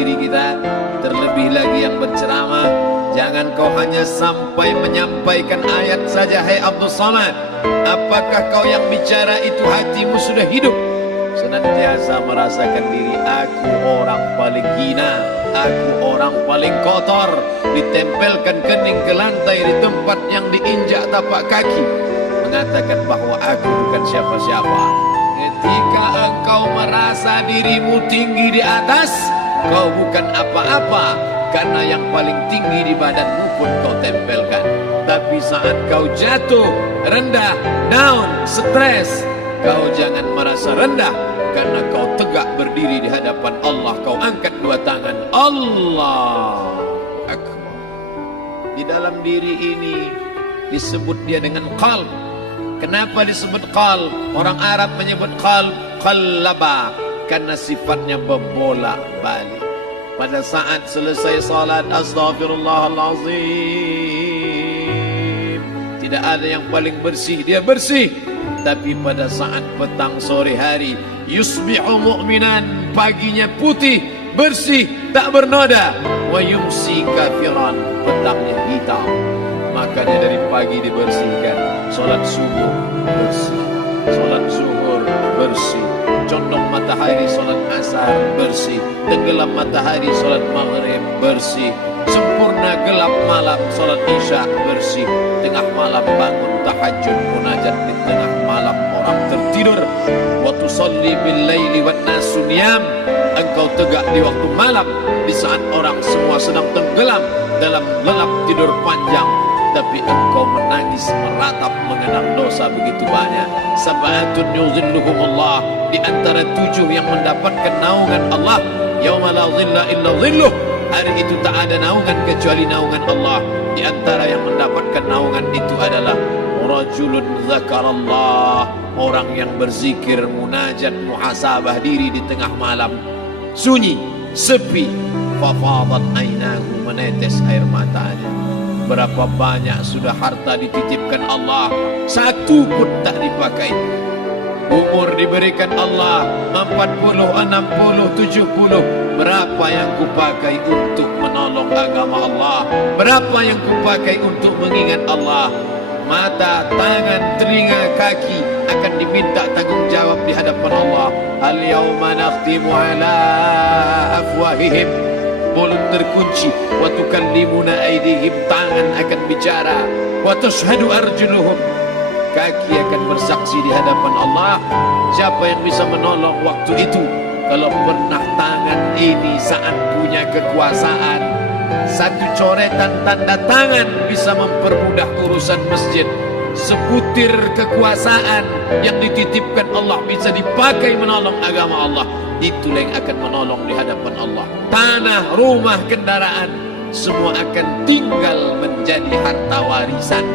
diri kita. Terlebih lagi yang berceramah, jangan kau hanya sampai menyampaikan ayat saja. Hai Abdul Samad, apakah kau yang bicara itu hatimu sudah hidup? Senantiasa merasakan diri, aku orang paling hina, aku orang paling kotor, ditempelkan kening ke lantai di tempat yang diinjak tapak kaki, mengatakan bahwa aku bukan siapa-siapa. Ketika engkau merasa dirimu tinggi di atas, kau bukan apa-apa, karena yang paling tinggi di badanmu pun kau tempelkan. Tapi saat kau jatuh, rendah, down, stres, kau jangan merasa rendah, karena kau tegak berdiri di hadapan Allah. Kau angkat dua tangan, Allah Akbar. Di dalam diri ini disebut dia dengan qalb. Kenapa disebut qalb? Orang Arab menyebut qalb qallaba, karena sifatnya berbolak-balik. Pada saat selesai salat, astaghfirullahalazim, tidak ada yang paling bersih, dia bersih. Tapi pada saat petang sore hari, yusbihu mu'minan, paginya putih, bersih, tak bernoda. Wa yumsi kafiran, petangnya hitam. Makanya dari pagi dibersihkan. Solat subuh bersih, solat zuhur bersih, condong matahari solat asar bersih, tenggelam matahari solat maghrib bersih, sempurna gelap malam solat isya bersih, tengah malam bangun tahajud munajat, di tengah malam orang tertidur. Wa tusalli bil laili wan nasu niyam, engkau tegak di waktu malam di saat orang semua sedang tenggelam dalam lelap tidur panjang, tapi engkau menangis meratap mengenang dosa begitu banyak. Sab'atun yuzilluhumullah, di antara 7 yang mendapatkan naungan Allah. Yauma la zilla illa zilluh, hari itu tak ada naungan kecuali naungan Allah. Di antara yang mendapatkan naungan itu adalah rajulun zakarallah, orang yang berzikir, munajat, muhasabah diri di tengah malam, sunyi, sepi, fafadat ainahu, menetes air matanya. Berapa banyak sudah harta dititipkan Allah, satu pun tak dipakai. Umur diberikan Allah 40, 60, 70. Berapa yang kupakai untuk menolong agama Allah? Berapa yang kupakai untuk mengingat Allah? Mata, tangan, telinga, kaki akan diminta tanggung jawab di hadapan Allah. Al-yawma nakhtimu ala afwahihim, mulut terkunci, wa tukallimuna aydihim, tangan akan bicara, wa tashhadu arjuluhum, kaki akan bersaksi di hadapan Allah. Siapa yang bisa menolong waktu itu? Kalau pernah tangan ini saat punya kekuasaan, satu coretan tanda tangan bisa mempermudah urusan masjid. Sebutir kekuasaan yang dititipkan Allah bisa dipakai menolong agama Allah. Itulah yang akan menolong di hadapan Allah. Tanah, rumah, kendaraan, semua akan tinggal menjadi harta warisan.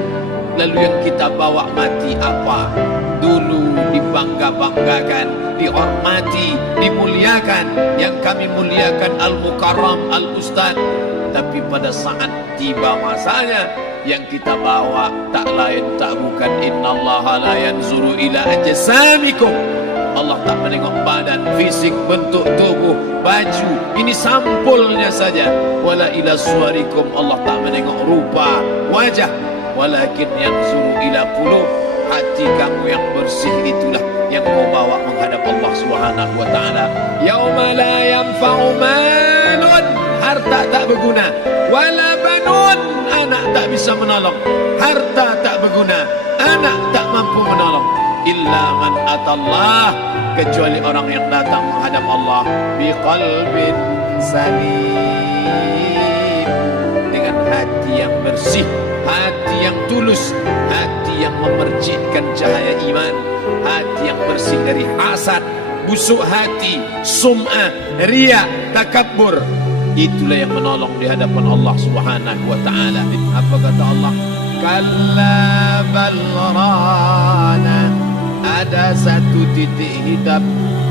Lalu yang kita bawa mati apa? Dulu dibangga-banggakan, dihormati, dimuliakan. Yang kami muliakan Al-Mukarram, Al-Ustad. Tapi pada saat tiba masanya, yang kita bawa tak lain tak bukan innallaha la yanzuru ila ajsamikum. Allah tak menengok badan, fisik, bentuk tubuh, baju. Ini sampulnya saja. Wala ila suwarikum, Allah tak menengok rupa, wajah. Walakin yanzuru ila qulub, hati kamu yang bersih itulah yang kau bawa menghadap Allah Subhanahu wa taala. Yauma la yanfa'u malun, harta tak berguna, wala banun, anak tak bisa menolong. Harta tak berguna, anak tak mampu menolong. Illa man atallah, kecuali orang yang datang menghadap Allah biqalbin salim, dengan hati yang bersih, hati yang tulus, hati yang memercikkan cahaya iman, hati yang bersih dari hasad, busuk hati, sum'ah, riya, takabbur. Itulah yang menolong di hadapan Allah Subhanahu wa taala. Apa kata Allah? Kalla bal rana, ada satu titik hitam,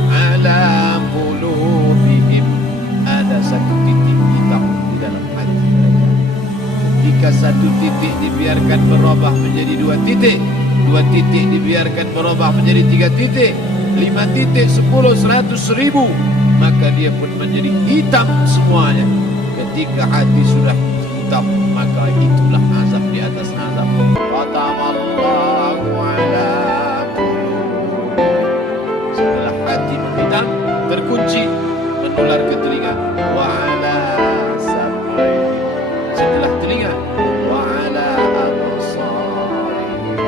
ala qulubihim, ada satu titik hitam di dalam hati mereka. Jika satu titik dibiarkan berubah menjadi 2 titik, 2 titik dibiarkan berubah menjadi 3 titik, 5 titik, 10, 100, 1000, maka dia pun menjadi hitam semuanya. Ketika hati sudah hitam, maka itulah azab di atas azab. Khatamallahu ala qulubihim. Setelah hati menghitam, terkunci, menular ke telinga. Wa ala sam'ihim. Setelah telinga, wa ala absarihim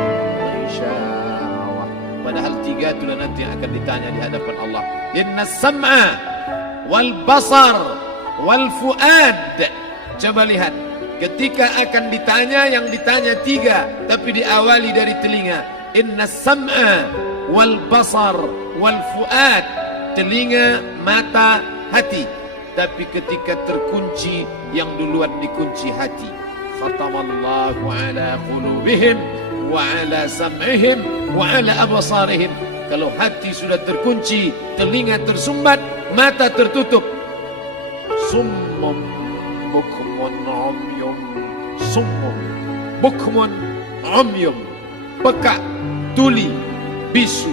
ghishawa. Padahal tiga itulah nanti yang akan ditanya di hadapan Allah. Inna sam'a wal basar wal fuad. Coba lihat, ketika akan ditanya, yang ditanya tiga, tapi diawali dari telinga. Inna sam'a wal basar wal fuad. Telinga, mata, hati. Tapi ketika terkunci, yang duluan dikunci hati. Khatamallahu ala qulubihim wa ala sam'ihim wa ala absarihim. Kalau hati sudah terkunci, telinga tersumbat, mata tertutup. Summum bukmun umyum. Summum bukmun umyum. Pekak, tuli, bisu,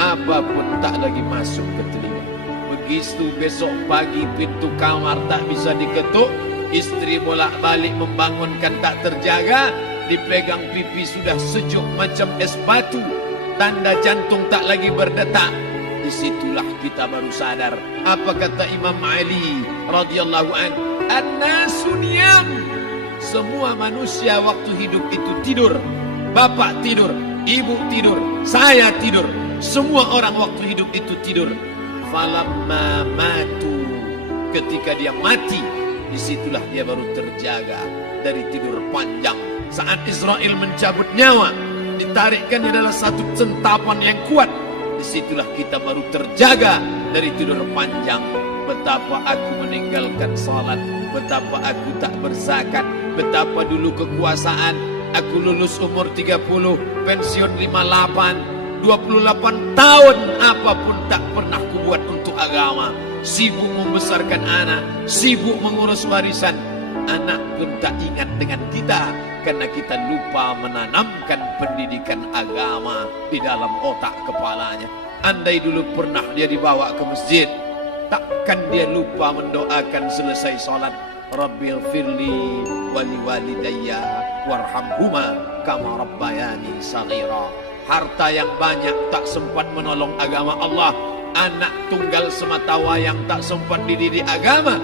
apapun tak lagi masuk ke telinga. Begitu besok pagi pintu kamar tak bisa diketuk, istri bolak-balik membangunkan tak terjaga, dipegang pipi sudah sejuk macam es batu, tanda jantung tak lagi berdetak. Disitulah kita baru sadar apa kata Imam Ali radhiyallahu anhu, an-nasu niyam. Semua manusia waktu hidup itu tidur. Bapak tidur, ibu tidur, saya tidur. Semua orang waktu hidup itu tidur. Falamma matu, ketika dia mati, disitulah dia baru terjaga dari tidur panjang. Saat Israel mencabut nyawa, ditarikkan adalah satu centapan yang kuat. Disitulah kita baru terjaga dari tidur panjang. Betapa aku meninggalkan salat, betapa aku tak berzakat, betapa dulu kekuasaan. Aku lulus umur 30, pensiun 58, 28 tahun apapun tak pernah kubuat untuk agama. Sibuk membesarkan anak, sibuk mengurus warisan. Anak pun tak ingat dengan kita karena kita lupa menanamkan pendidikan agama di dalam otak kepalanya. Andai dulu pernah dia dibawa ke masjid, takkan dia lupa mendoakan selesai sholat, Rabbil firli wali walidayya warhamhuma kama rabbayani saghira. Harta yang banyak tak sempat menolong agama Allah. Anak tunggal semata wayang tak sempat dididik agama.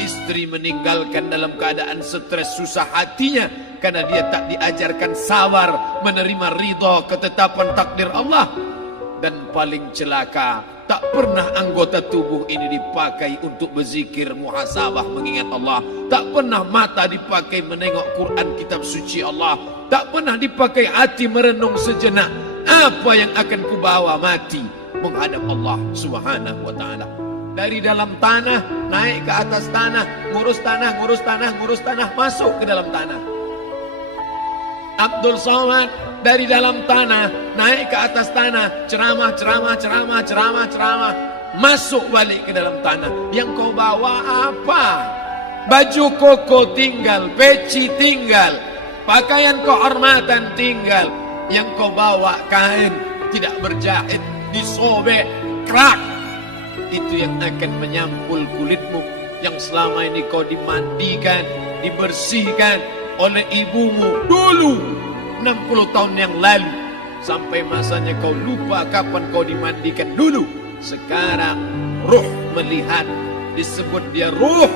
Istri meninggalkan dalam keadaan stres susah hatinya karena dia tak diajarkan sabar menerima ridha ketetapan takdir Allah. Dan paling celaka, tak pernah anggota tubuh ini dipakai untuk berzikir, muhasabah, mengingat Allah. Tak pernah mata dipakai menengok Quran kitab suci Allah. Tak pernah dipakai hati merenung sejenak apa yang akan kubawa mati menghadap Allah subhanahu wa ta'ala. Dari dalam tanah naik ke atas tanah, ngurus tanah, ngurus tanah, ngurus tanah, masuk ke dalam tanah. Abdul Somad dari dalam tanah naik ke atas tanah, ceramah, ceramah, ceramah, ceramah, ceramah, masuk balik ke dalam tanah. Yang kau bawa apa? Baju koko tinggal, peci tinggal, pakaian kehormatan tinggal. Yang kau bawa kain tidak berjahit, disobek, kerak. Itu yang akan menyampul kulitmu yang selama ini kau dimandikan, dibersihkan oleh ibumu dulu 60 tahun yang lalu. Sampai masanya kau lupa kapan kau dimandikan dulu. Sekarang ruh melihat, disebut dia ruh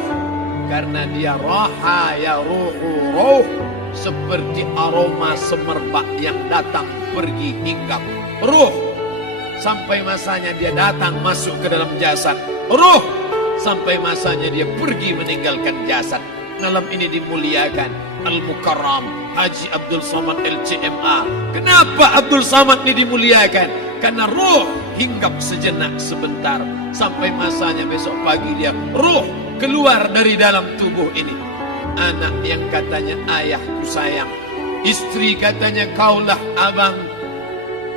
karena dia raha ya ruhu ruh, seperti aroma semerbak yang datang pergi hinggap. Ruh sampai masanya dia datang masuk ke dalam jasad. Ruh sampai masanya dia pergi meninggalkan jasad. Malam ini dimuliakan Al-Mukarram Haji Abdul Somad LCMA. Kenapa Abdul Somad ini dimuliakan? Karena ruh hinggap sejenak sebentar, sampai masanya besok pagi dia ruh keluar dari dalam tubuh ini. Anak yang katanya ayahku sayang, istri katanya kaulah abang,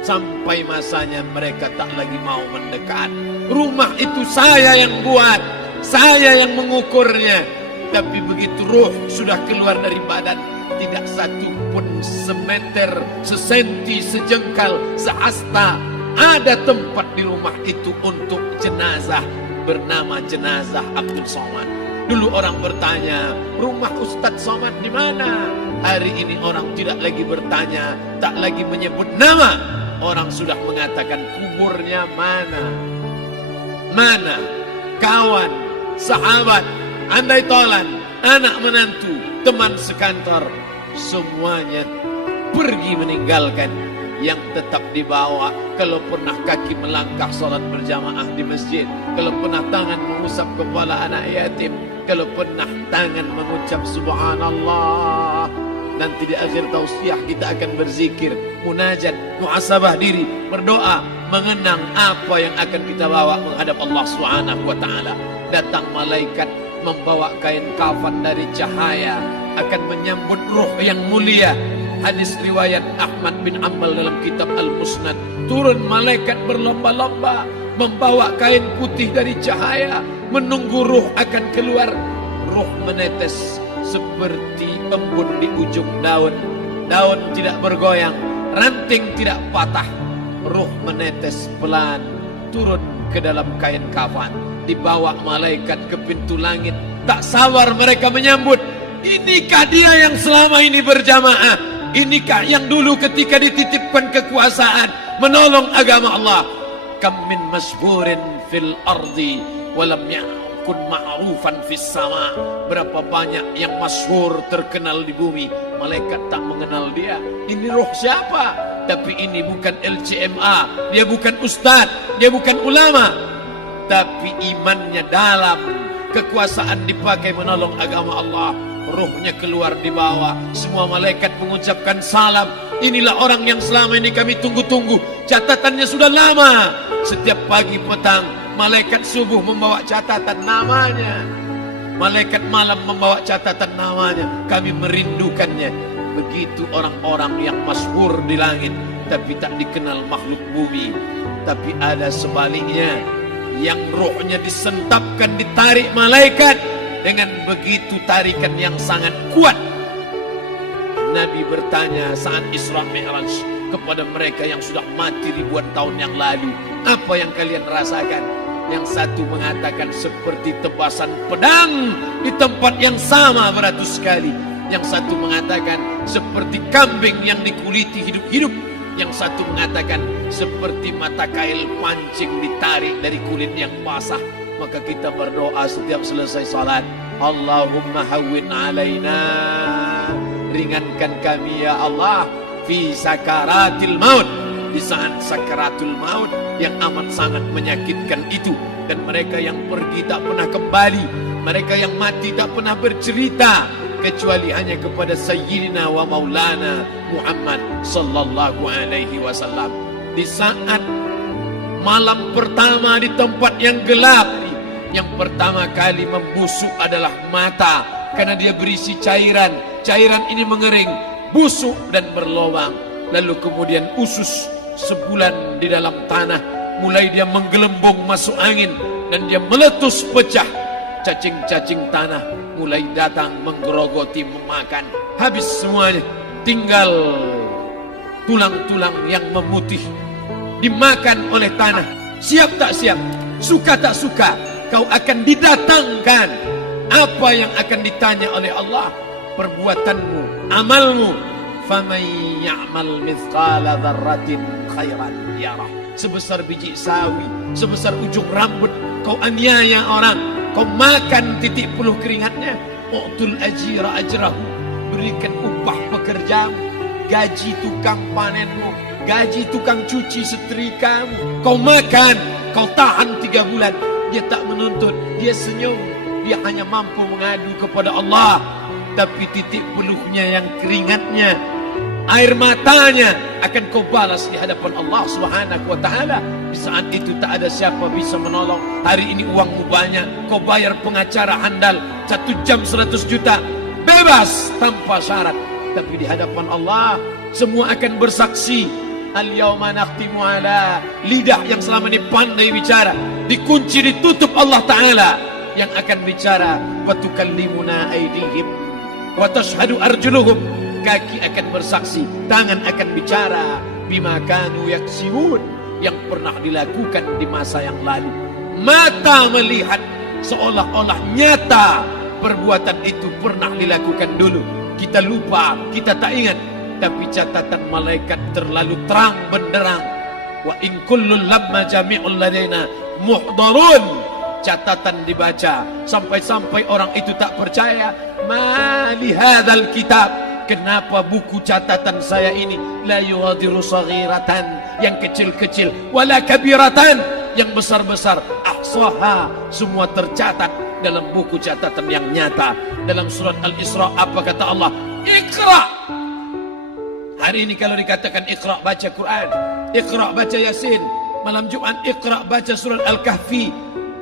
sampai masanya mereka tak lagi mau mendekat. Rumah itu saya yang buat, saya yang mengukurnya. Tapi begitu ruh sudah keluar dari badan, tidak satu pun semeter, sesenti, sejengkal, sehasta ada tempat di rumah itu untuk jenazah. bernama jenazah Abdul Somad. Dulu orang bertanya, rumah Ustadz Somad di mana? Hari ini orang tidak lagi bertanya, tak lagi menyebut nama. Orang sudah mengatakan kuburnya mana. Mana? Kawan, sahabat, andai tolan, anak menantu, teman sekantor, semuanya pergi meninggalkan. Yang tetap dibawa, kalau pernah kaki melangkah salat berjamaah di masjid, kalau pernah tangan mengusap kepala anak yatim, kalau pernah tangan mengucap subhanallah. Nanti di akhir tausiah kita akan berzikir, munajat, muhasabah diri, berdoa, mengenang apa yang akan kita bawa menghadap Allah Subhanahu wa taala. Datang malaikat membawa kain kafan dari cahaya, akan menyambut ruh yang mulia. Hadis riwayat Ahmad bin Ambal dalam kitab Al-Musnad, turun malaikat berlomba-lomba membawa kain putih dari cahaya, menunggu ruh akan keluar. Ruh menetes seperti embun di ujung daun. Daun tidak bergoyang, ranting tidak patah. Ruh menetes pelan turun ke dalam kain kafan, dibawa malaikat ke pintu langit. Tak sabar mereka menyambut. Inikah dia yang selama ini berjamaah? Inikah yang dulu ketika dititipkan kekuasaan menolong agama Allah? Kam min masyhurin fil ardi walam yakun ma'rufan fis sama. Berapa banyak yang masyhur terkenal di bumi, malaikat tak mengenal dia. Ini roh siapa? Tapi ini bukan LCMA, dia bukan ustaz, dia bukan ulama, tapi imannya dalam. Kekuasaan dipakai menolong agama Allah. Ruhnya keluar di bawah. Semua malaikat mengucapkan salam. Inilah orang yang selama ini kami tunggu-tunggu. Catatannya sudah lama. Setiap pagi petang malaikat subuh membawa catatan namanya, malaikat malam membawa catatan namanya. Kami merindukannya. Begitu orang-orang yang masyhur di langit tapi tak dikenal makhluk bumi. Tapi ada sebaliknya, yang rohnya disentapkan, ditarik malaikat dengan begitu tarikan yang sangat kuat. Nabi bertanya saat Isra Mi'raj kepada mereka yang sudah mati ribuan tahun yang lalu, apa yang kalian rasakan? Yang satu mengatakan seperti tebasan pedang di tempat yang sama beratus kali. Yang satu mengatakan seperti kambing yang dikuliti hidup-hidup. Yang satu mengatakan seperti mata kail pancing ditarik dari kulit yang basah. Maka kita berdoa setiap selesai salat, Allahumma hawwin alaina, ringankan kami ya Allah, fi sakaratil maut, di saat sakaratul maut yang amat sangat menyakitkan itu. Dan mereka yang pergi tak pernah kembali, mereka yang mati tak pernah bercerita kecuali hanya kepada Sayyidina wa Maulana Muhammad sallallahu alaihi wasallam. Di saat malam pertama di tempat yang gelap, yang pertama kali membusuk adalah mata, karena dia berisi cairan. Cairan ini mengering, busuk dan berlubang. Lalu kemudian usus sebulan di dalam tanah, mulai dia menggelembung masuk angin dan dia meletus pecah. Cacing-cacing tanah mulai datang menggerogoti, memakan. Habis semuanya, tinggal tulang-tulang yang memutih dimakan oleh tanah. Siap tak siap, suka tak suka, kau akan didatangkan. Apa yang akan ditanya oleh Allah? Perbuatanmu, amalmu. Faman ya'mal mithqala dzarratin khairan yarah. Sebesar biji sawi, sebesar ujung rambut, kau aniaya orang, kau makan titik puluh keringatnya. U'tul ajira ajrahu, berikan upah pekerjamu, gaji tukang panenmu, gaji tukang cuci setrikamu. Kau makan, kau tahan 3 bulan. Dia tak menuntut, dia senyum. Dia hanya mampu mengadu kepada Allah. Tapi titik peluhnya yang keringatnya, air matanya akan kau balas di hadapan Allah Subhanahu wa taala. Di saat itu tak ada siapa bisa menolong. Hari ini uangmu banyak, kau bayar pengacara handal 1 jam 100 juta, bebas tanpa syarat. Tapi di hadapan Allah semua akan bersaksi. Al-yawma nakhtimu ala, lidah yang selama ini pandai bicara dikunci, ditutup Allah Ta'ala yang akan bicara. Wa tukallimuna aydihim wa tashhadu arjuluhum, kaki akan bersaksi, tangan akan bicara. Bima kanu yaksibun, yang pernah dilakukan di masa yang lalu. Mata melihat seolah-olah nyata perbuatan itu pernah dilakukan dulu. Kita lupa, kita tak ingat. Tapi catatan malaikat terlalu terang benderang. Wa in kullun lamma jami'ul ladaina muhdarun. Catatan dibaca sampai-sampai orang itu tak percaya. Ma li hadzal kitab, kenapa buku catatan saya ini la yughadiru saghiratan, yang kecil-kecil, wala kabiratan, yang besar-besar, ahsaha, semua tercatat dalam buku catatan yang nyata. Dalam surat Al-Isra apa kata Allah? Iqra. Hari ini kalau dikatakan Iqra baca Quran, Iqra baca Yasin, malam Jumat Iqra baca surat Al-Kahfi.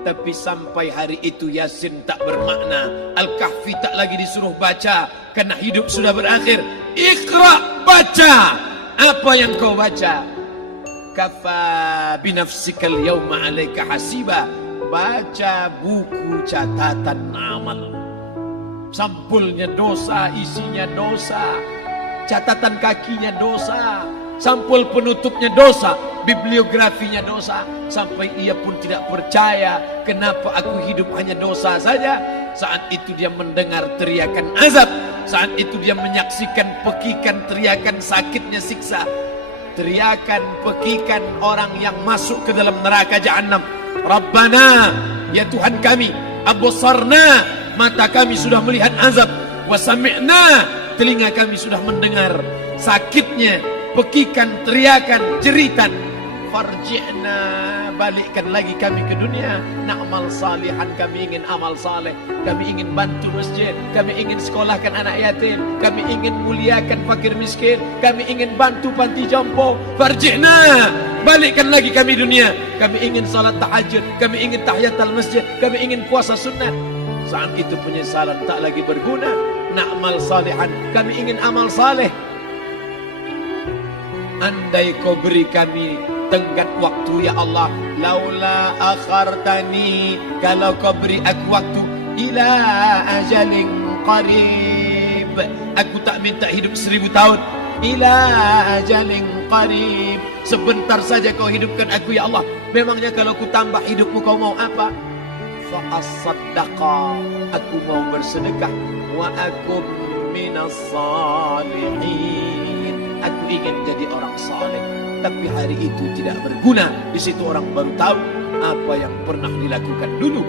Tapi sampai hari itu Yasin tak bermakna, Al-Kahfi tak lagi disuruh baca, karena hidup sudah berakhir. Iqra, baca. Apa yang kau baca? Kafa binafsikal yawma alaika hasiba. Baca buku catatan amal. Sampulnya dosa, isinya dosa. Catatan kakinya dosa. Sampul penutupnya dosa, bibliografinya dosa. Sampai ia pun tidak percaya, kenapa aku hidup hanya dosa saja. Saat itu dia mendengar teriakan azab. Saat itu dia menyaksikan pekikan teriakan sakitnya siksa. Teriakan pekikan orang yang masuk ke dalam neraka Jahannam. Rabbana, ya Tuhan kami, absarna, mata kami sudah melihat azab. Wa sami'na, telinga kami sudah mendengar sakitnya pekikan, teriakan, jeritan. Farji'na, balikkan lagi kami ke dunia. Na'mal salihan, kami ingin amal saleh. Kami ingin bantu masjid. Kami ingin sekolahkan anak yatim. Kami ingin muliakan fakir miskin. Kami ingin bantu panti jompo. Farji'na, balikkan lagi kami dunia. Kami ingin salat tahajud. Kami ingin tahiyatul masjid. Kami ingin puasa sunnah. Saat itu penyesalan tak lagi berguna. Na'mal salihan, kami ingin amal saleh. Andai kau beri kami tenggat waktu ya Allah, laula akhartani, kalau kau beri aku waktu, ila ajalin qarib, aku tak minta hidup 1000 tahun, ila ajalin qarib, sebentar saja kau hidupkan aku ya Allah. Memangnya kalau ku tambah hidupmu kau mau apa? Fa asaddaqa, aku mau bersedekah, wa akum minas salihin, aku ingin jadi orang saleh. Tapi hari itu tidak berguna. Di situ orang baru tahu apa yang pernah dilakukan dulu,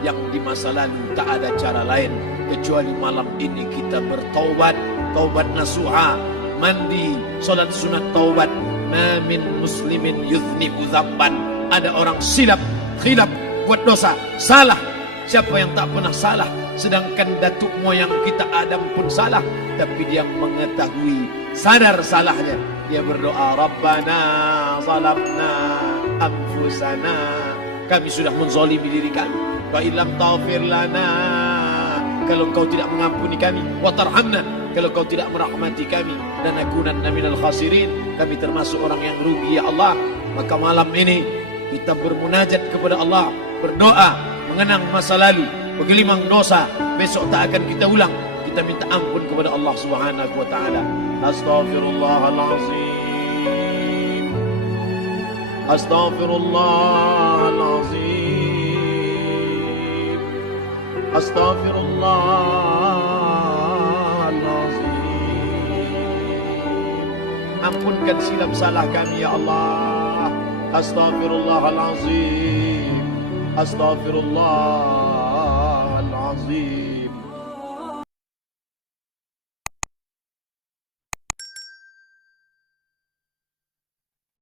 yang di masa lalu tak ada cara lain kecuali malam ini kita bertaubat, taubat nasuha, mandi, salat sunat taubat. Ma min muslimin yuznibu dzamban, ada orang silap, khilaf, buat dosa, salah. Siapa yang tak pernah salah? Sedangkan datuk moyang kita Adam pun salah, tapi dia mengetahui, sadar salahnya. Dia berdoa, Rabbana zalamna anfusana, kami sudah menzalimi diri kami. Fa illam taghfir lana, kalau kau tidak mengampuni kami, wa tarhamna, kalau kau tidak merahmati kami, lanakunanna minal khasirin, kami termasuk orang yang rugi ya Allah. Maka malam ini kita bermunajat kepada Allah, berdoa, mengenang masa lalu, bergelimang dosa, besok tak akan kita ulang. Kita minta ampun kepada Allah Subhanahu wa taala. Astaghfirullahalazim. Astaghfirullahalazim. Astaghfirullahalazim. Ampunkan silap salah kami ya Allah. Astaghfirullahalazim. Astaghfirullah.